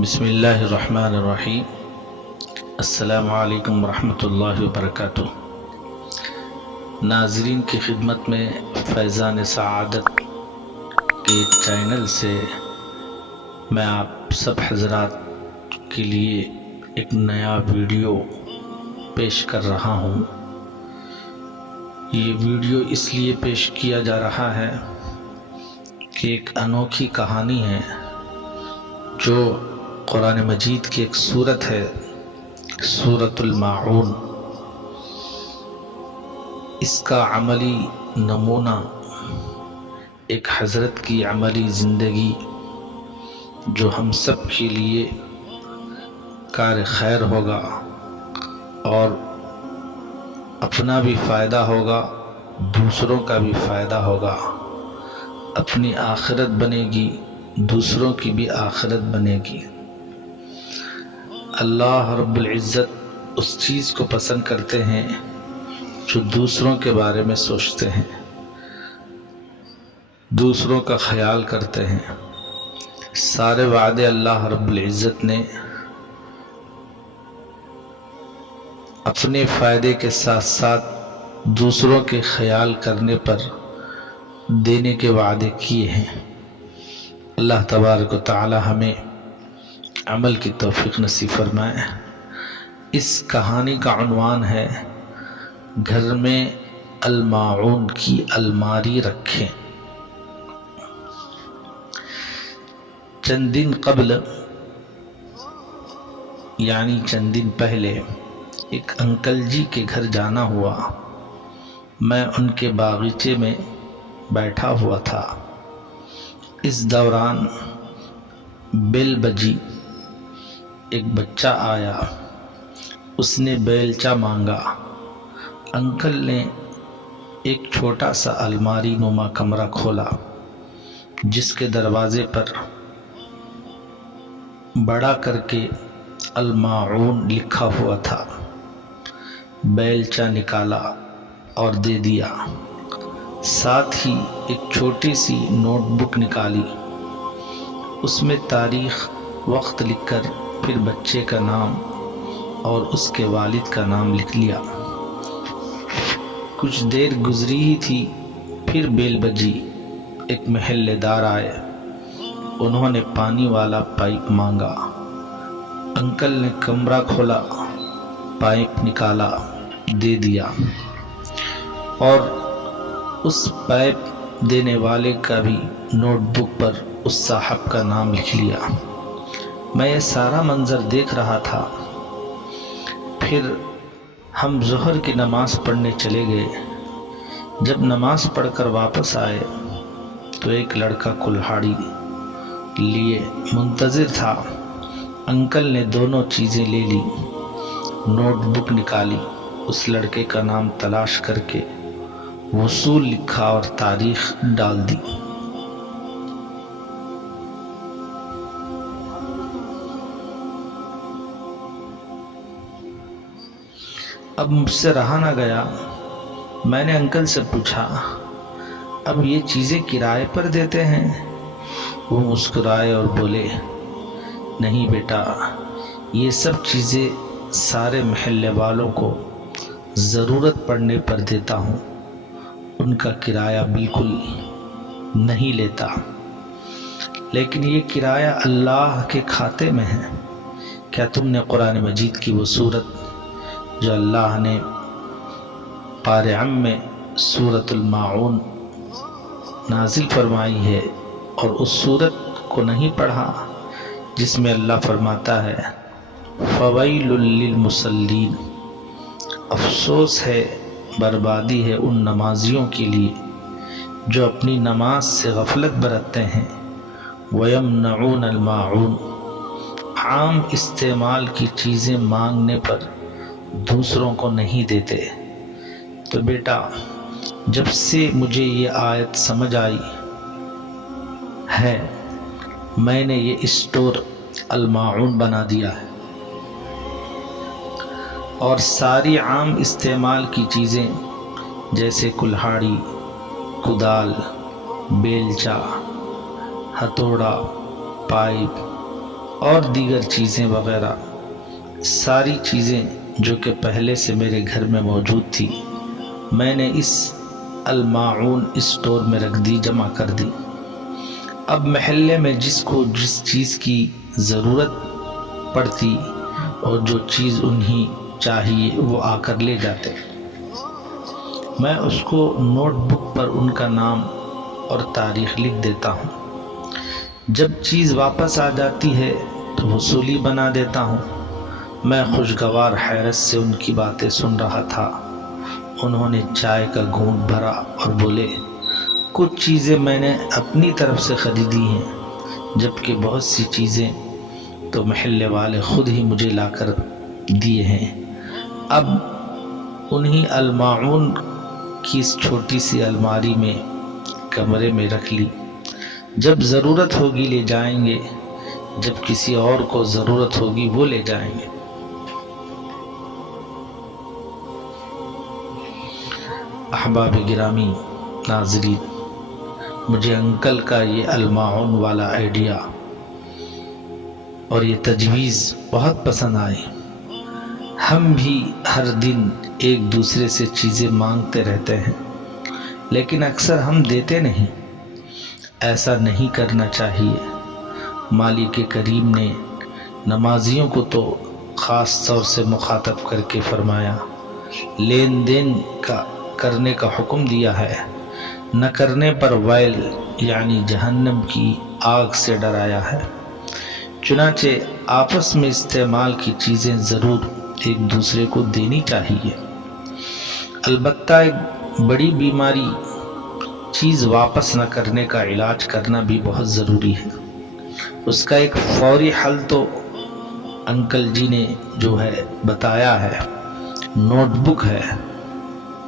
بسم اللہ الرحمن الرحیم۔ السلام علیکم ورحمۃ اللہ وبرکاتہ۔ ناظرین کی خدمت میں فیضان سعادت کے چینل سے میں آپ سب حضرات کے لیے ایک نیا ویڈیو پیش کر رہا ہوں۔ یہ ویڈیو اس لیے پیش کیا جا رہا ہے کہ ایک انوکھی کہانی ہے جو قرآن مجید کی ایک سورت ہے، سورۃ الماعون۔ اس کا عملی نمونہ ایک حضرت کی عملی زندگی جو ہم سب کے لیے کار خیر ہوگا اور اپنا بھی فائدہ ہوگا، دوسروں کا بھی فائدہ ہوگا، اپنی آخرت بنے گی، دوسروں کی بھی آخرت بنے گی۔ اللہ رب العزت اس چیز کو پسند کرتے ہیں جو دوسروں کے بارے میں سوچتے ہیں، دوسروں کا خیال کرتے ہیں۔ سارے وعدے اللہ رب العزت نے اپنے فائدے کے ساتھ ساتھ دوسروں کے خیال کرنے پر دینے کے وعدے کیے ہیں۔ اللہ تبارک و تعالی ہمیں عمل کی توفیق نصیب فرمائے۔ اس کہانی کا عنوان ہے گھر میں الماعون کی الماری رکھیں۔ چند دن قبل یعنی چند دن پہلے ایک انکل جی کے گھر جانا ہوا۔ میں ان کے باغیچے میں بیٹھا ہوا تھا۔ اس دوران بیل بجی، ایک بچہ آیا، اس نے بیلچہ مانگا۔ انکل نے ایک چھوٹا سا الماری نما کمرہ کھولا جس کے دروازے پر بڑا کر کے الماعون لکھا ہوا تھا۔ بیلچہ نکالا اور دے دیا، ساتھ ہی ایک چھوٹی سی نوٹ بک نکالی، اس میں تاریخ وقت لکھ کر پھر بچے کا نام اور اس کے والد کا نام لکھ لیا۔ کچھ دیر گزری ہی تھی، پھر بیل بجی ایک محلے دار آئے۔ انہوں نے پانی والا پائپ مانگا۔ انکل نے کمرہ کھولا، پائپ نکالا، دے دیا اور اس پائپ دینے والے کا بھی نوٹ بک پر اس صاحب کا نام لکھ لیا۔ میں یہ سارا منظر دیکھ رہا تھا۔ پھر ہم ظہر کی نماز پڑھنے چلے گئے۔ جب نماز پڑھ کر واپس آئے تو ایک لڑکا کلہاڑی لیے منتظر تھا۔ انکل نے دونوں چیزیں لے لی، نوٹ بک نکالی، اس لڑکے کا نام تلاش کر کے وصول لکھا اور تاریخ ڈال دی۔ اب مجھ سے رہا نہ گیا، میں نے انکل سے پوچھا، اب یہ چیزیں کرائے پر دیتے ہیں؟ وہ مسکرائے اور بولے، نہیں بیٹا، یہ سب چیزیں سارے محلے والوں کو ضرورت پڑنے پر دیتا ہوں، ان کا کرایہ بالکل نہیں لیتا، لیکن یہ کرایہ اللہ کے کھاتے میں ہے۔ کیا تم نے قرآن مجید کی وہ سورت جو اللہ نے قارعہ میں سورۃ الماعون نازل فرمائی ہے اور اس سورت کو نہیں پڑھا جس میں اللہ فرماتا ہے فویل للمصلین، افسوس ہے، بربادی ہے ان نمازیوں کے لیے جو اپنی نماز سے غفلت برتتے ہیں، ویمنعون الماعون، عام استعمال کی چیزیں مانگنے پر دوسروں کو نہیں دیتے۔ تو بیٹا، جب سے مجھے یہ آیت سمجھ آئی ہے، میں نے یہ اسٹور الماعون بنا دیا ہے اور ساری عام استعمال کی چیزیں جیسے کلہاڑی، کدال، بیلچہ، ہتھوڑا، پائپ، اور دیگر چیزیں وغیرہ ساری چیزیں جو کہ پہلے سے میرے گھر میں موجود تھی میں نے اس الماعون اسٹور میں رکھ دی، جمع کر دی۔ اب محلے میں جس کو جس چیز کی ضرورت پڑتی اور جو چیز انہیں چاہیے وہ آ کر لے جاتے۔ میں اس کو نوٹ بک پر ان کا نام اور تاریخ لکھ دیتا ہوں۔ جب چیز واپس آ جاتی ہے تو وصولی بنا دیتا ہوں۔ میں خوشگوار حیرت سے ان کی باتیں سن رہا تھا۔ انہوں نے چائے کا گھونٹ بھرا اور بولے، کچھ چیزیں میں نے اپنی طرف سے خریدی ہیں، جبکہ بہت سی چیزیں تو محلے والے خود ہی مجھے لا کر دیے ہیں۔ اب انہی الماعون کی اس چھوٹی سی الماری میں کمرے میں رکھ لی، جب ضرورت ہوگی لے جائیں گے، جب کسی اور کو ضرورت ہوگی وہ لے جائیں گے۔ احباب گرامی ناظرین، مجھے انکل کا یہ الماعون والا آئیڈیا اور یہ تجویز بہت پسند آئی۔ ہم بھی ہر دن ایک دوسرے سے چیزیں مانگتے رہتے ہیں، لیکن اکثر ہم دیتے نہیں۔ ایسا نہیں کرنا چاہیے۔ مالک کریم نے نمازیوں کو تو خاص طور سے مخاطب کر کے فرمایا، لین دین کا کرنے کا حکم دیا ہے، نہ کرنے پر ویل یعنی جہنم کی آگ سے ڈرایا ہے۔ چنانچہ آپس میں استعمال کی چیزیں ضرور ایک دوسرے کو دینی چاہیے۔ البتہ ایک بڑی بیماری چیز واپس نہ کرنے کا علاج کرنا بھی بہت ضروری ہے۔ اس کا ایک فوری حل تو انکل جی نے جو ہے بتایا ہے، نوٹ بک ہے،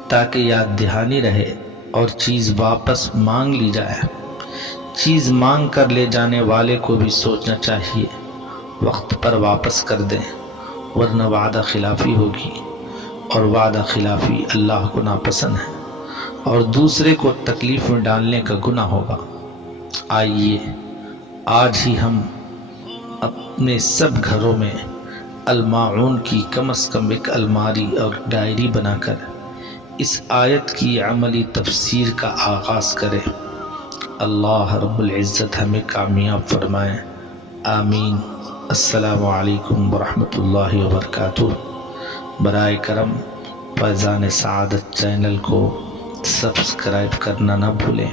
تاکہ یاد دہانی رہے اور چیز واپس مانگ لی جائے۔ چیز مانگ کر لے جانے والے کو بھی سوچنا چاہیے وقت پر واپس کر دیں، ورنہ وعدہ خلافی ہوگی، اور وعدہ خلافی اللہ کو ناپسند ہے اور دوسرے کو تکلیف میں ڈالنے کا گناہ ہوگا۔ آئیے آج ہی ہم اپنے سب گھروں میں الماعون کی کم از کم ایک الماری اور ڈائری بنا کر اس آیت کی عملی تفسیر کا آغاز کریں۔ اللہ رب العزت ہمیں کامیاب فرمائے، آمین۔ السلام علیکم ورحمۃ اللہ وبرکاتہ۔ برائے کرم فیضان سعادت چینل کو سبسکرائب کرنا نہ بھولیں۔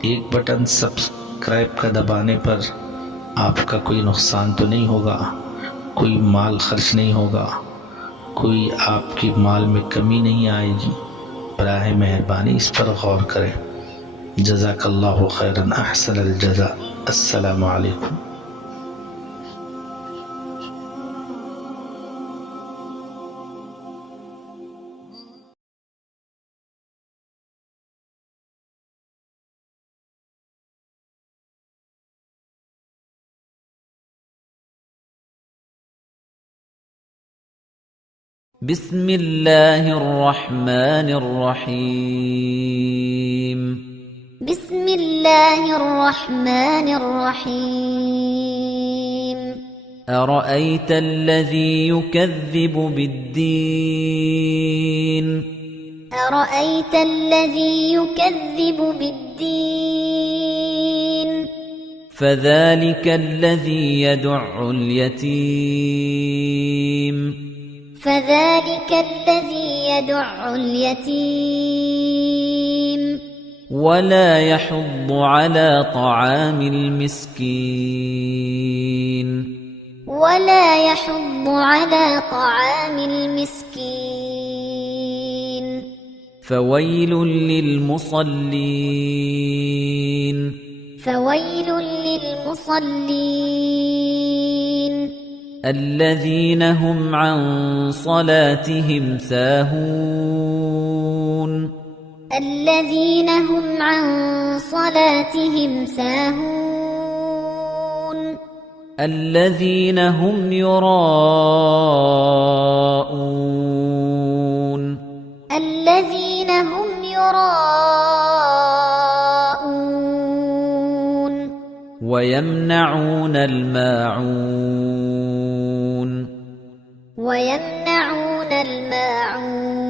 ایک بٹن سبسکرائب کا دبانے پر آپ کا کوئی نقصان تو نہیں ہوگا، کوئی مال خرچ نہیں ہوگا، کوئی آپ کے مال میں کمی نہیں آئے گی۔ براہ مہربانی اس پر غور کریں۔ جزاک اللہ خیرا، احسن الجزاء۔ السلام علیکم۔ بسم اللہ الرحمن الرحیم۔ بسم اللہ الرحمن الرحیم۔ أرأيت الذي يكذب بالدين أرأيت الذي يكذب بالدين فذلك الذي يدع اليتيم فذلك الذي يدع اليتيم ولا يحض على طعام المسكين ولا يحض على طعام المسكين فويل للمصلين فويل للمصلين الذين هم عن صلاتهم ساهون الذين هم عن صلاتهم ساهون الذين هم يراءون الذين هم يراءون ويمنعون الماعون ويمنعون الماعون